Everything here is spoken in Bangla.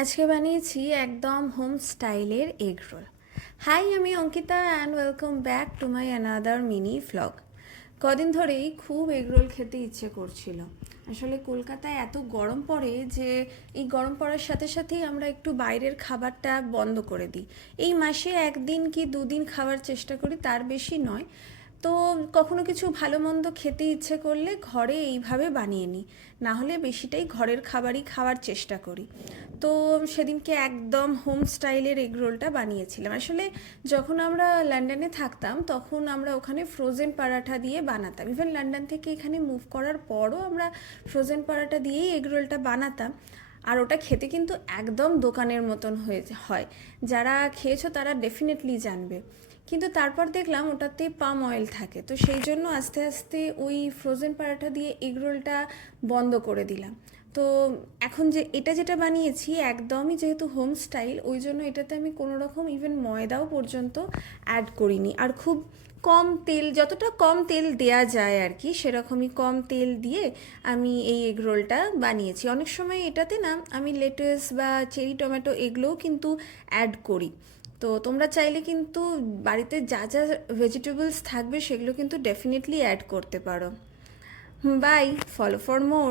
আজকে বানিয়েছি একদম হোম স্টাইলের এগ রোল। হাই, আমি Ankita and welcome back to my another mini vlog. কদিন ধরেই খুব এগ রোল খেতে ইচ্ছে করছিল। আসলে কলকাতায় এত গরম পড়ে যে এই গরম পড়ার সাথে সাথেই আমরা একটু বাইরের খাবারটা বন্ধ করে দিই। এই মাসে একদিন কি দুদিন খাওয়ার চেষ্টা করি, তার বেশি নয়। তো কখনো কিছু ভালো মন্দ খেতে ইচ্ছে করলে ঘরে এইভাবে বানিয়ে নিই, না হলে বেশিটাই ঘরের খাবারই খাওয়ার চেষ্টা করি। তো সেদিনকে একদম হোম স্টাইলের এগ রোলটা বানিয়েছিলাম। আসলে যখন আমরা লন্ডনে থাকতাম তখন আমরা ওখানে ফ্রোজেন পরাঠা দিয়ে বানাতাম। ইভেন লন্ডন থেকে এখানে মুভ করার পরও আমরা ফ্রোজেন পরাঠা দিয়েই এগ রোলটা বানাতাম। আর ওটা খেতে কিন্তু একদম দোকানের মতন হয়। যারা খেয়েছো তারা ডেফিনেটলি জানবে। কিন্তু তারপর দেখলাম ওটাতে পাম অয়েল থাকে, তো সেই জন্য আস্তে আস্তে ওই ফ্রোজেন পরাঠা দিয়ে এগ রোলটা বন্ধ করে দিলাম। তো এখন যে এটা যেটা বানিয়েছি একদমই যেহেতু হোম স্টাইল, ওই জন্য এটাতে আমি কোনো রকম ইভেন ময়দাও পর্যন্ত অ্যাড করিনি। আর খুব কম তেল, যতটা কম তেল দেয়া যায় আর কি, সেরকমই কম তেল দিয়ে আমি এই এগ রোলটা বানিয়েছি। অনেক সময় এটাতে না আমি লেটুস বা চেরি টমেটো এগুলোও কিন্তু অ্যাড করি। তো তোমরা চাইলে কিন্তু বাড়িতে যা যা ভেজিটেবলস থাকবে সেগুলো কিন্তু ডেফিনেটলি অ্যাড করতে পারো। Bye, follow for more.